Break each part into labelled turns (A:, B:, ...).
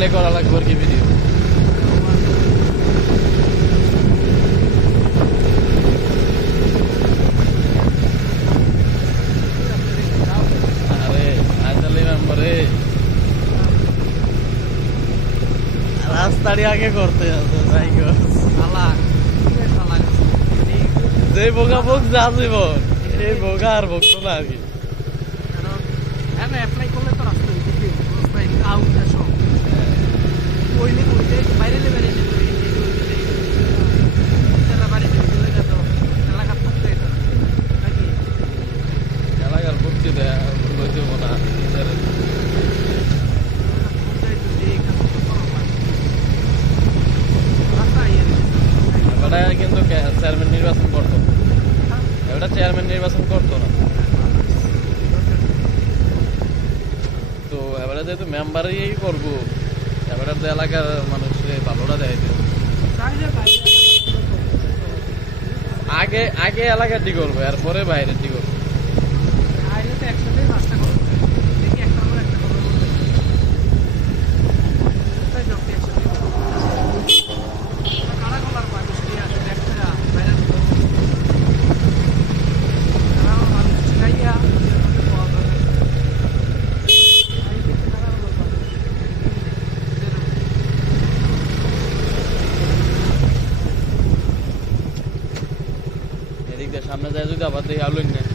A: Overlay করা লাগবে আর কি ভিডিও রাস্তাটি আগে করতে যে বোকা বোক যা জীবন এই বোকা আর ভক্ত না আর কি
B: কারণ হ্যাঁ অ্যাপ্লাই করলে তো রাস্তা দিকে রাস্তায় আউট আসো তেলা বাড়ি চলে যেত এলাকার থাকতে হতো নাকি
A: এলাকার ভক্তি দেয় লইতে না নিজের এবারে কিন্তু চেয়ারম্যান নির্বাচন করতো এবারে চেয়ারম্যান নির্বাচন করতো না তো এবারে যেহেতু মেম্বারই করব এবারে তো এলাকার মানুষের ভালোটা দেয়। আগে আগে এলাকাটি করব এরপরে বাইরেটি করব
B: একসাথে পাঁচটা করব দেখি একটা করে একটা করব তাই যখন একসাথে কারা কলার মানুষ নিয়ে আসে একটা বাইরে কারা মানুষ শিখাইয়া পাওয়া যাবে
A: এদিক দিয়ে সামনে যায় যদি আবার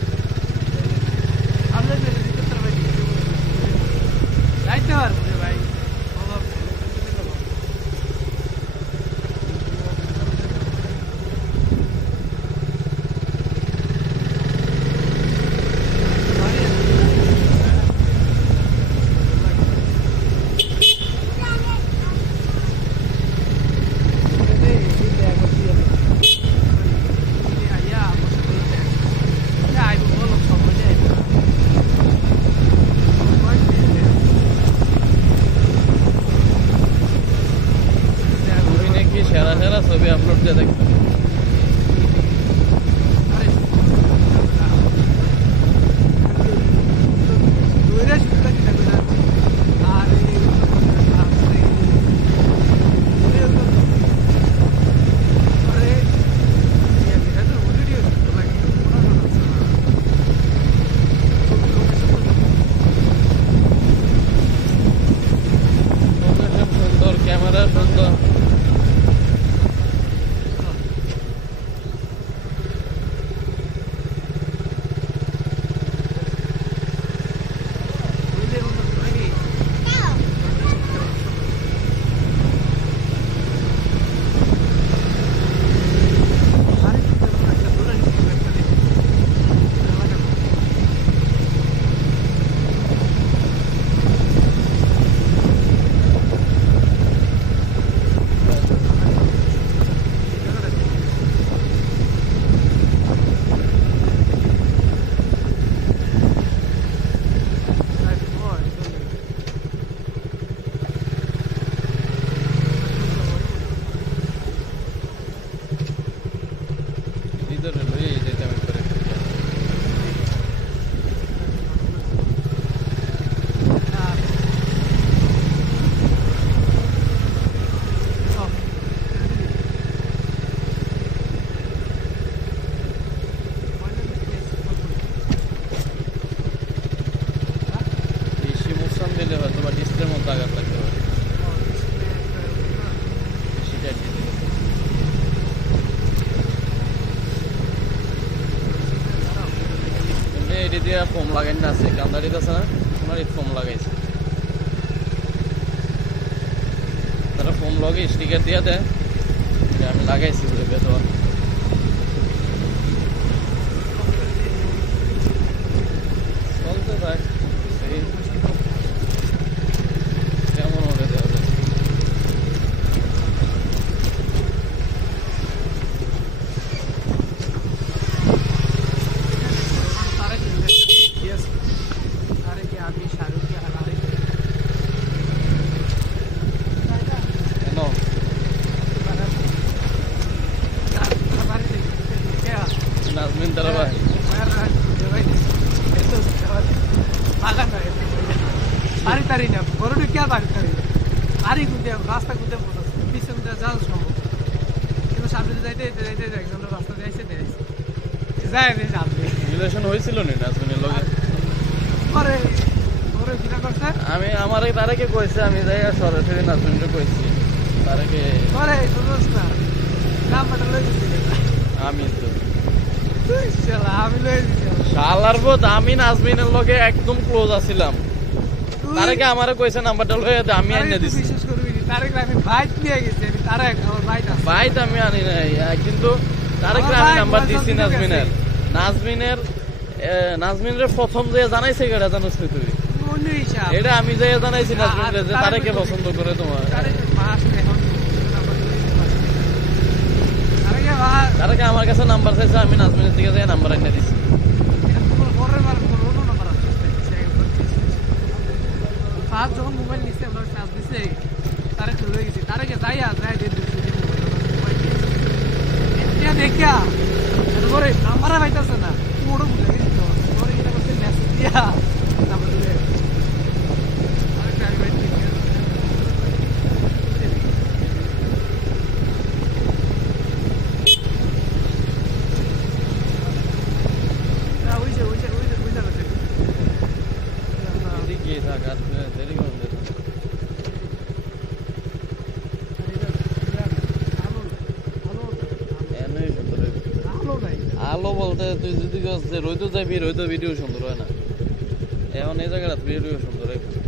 A: দিয়ে ফোম লাগাই না, আছে। কান্দারিত আছে না? ওনার ফোম লাগাইছে। তারা ফোম লগে স্টিকার দিয়ে দেয়। আমি লাগাইছি বলে বেদোয়া। দিন তারা ভাই।
B: তারি তারি না তারি তারি তারি কুদে রাস্তা কুদে পিছন দিয়ে যাওয়া সম্ভব কিন্তু সামনে যাইতে যাইতে একজন রাস্তা যাইছে যাইছে যায় আমি সামনে
A: রিলেশন হয়েছিল নি নাজমিনের লগে?
B: পরে পরে কিনা করছে
A: আমি আমার তারেকে কইছে আমি যাই সরাসরি নাজমিনকে কইছি। তারেকে
B: পরে বুঝছ না নাম্বারটা লই
A: আমি তো শালার বোধ আমি নাজমিনের লগে একদম ক্লোজ আছিলাম। তারেকে আমারে কইছে নাম্বারটা লয়ে দে আমি আইনা দিছি।
B: বিশেষ করবি তারেক আমি বাইক নিয়ে গেছি আমি তারেক আমার বাইক আছে।
A: বাইত আমি আনি নাই কিন্তু তারেকে আমি নাম্বার দিছি নাজমিনের। নাজমিনের নাজমিনের প্রথম যে জানাইছে কেডা জানোস তুই? এটা আমি যে জানাইছি নাজমিনের যে তারেকে পছন্দ করে তোমার
B: তারেক মাস এখন নাম্বার লই দিছি তারেক
A: আমার কাছে নাম্বার চাইছে আমি নাজমিনের দিকে যাই নাম্বার আইনা দিছি।
B: ফার্স্ট যখন মোবাইল নিচ্ছে আমরা চার্জ দিছে তারেক লই গেছি। তারেকে যাই আর যাই দিয়ে দিছি। এটা দেখিয়া তারপরে আমার পাইতাছে না। পুরো ভুলে গেছি তো। পরে মেসেজ দিয়া।
A: তুই যদি রইতো যাবি রইতো ভিডিও সুন্দর হয় না এখন এই জায়গাটা ভিডিও সুন্দর হইবে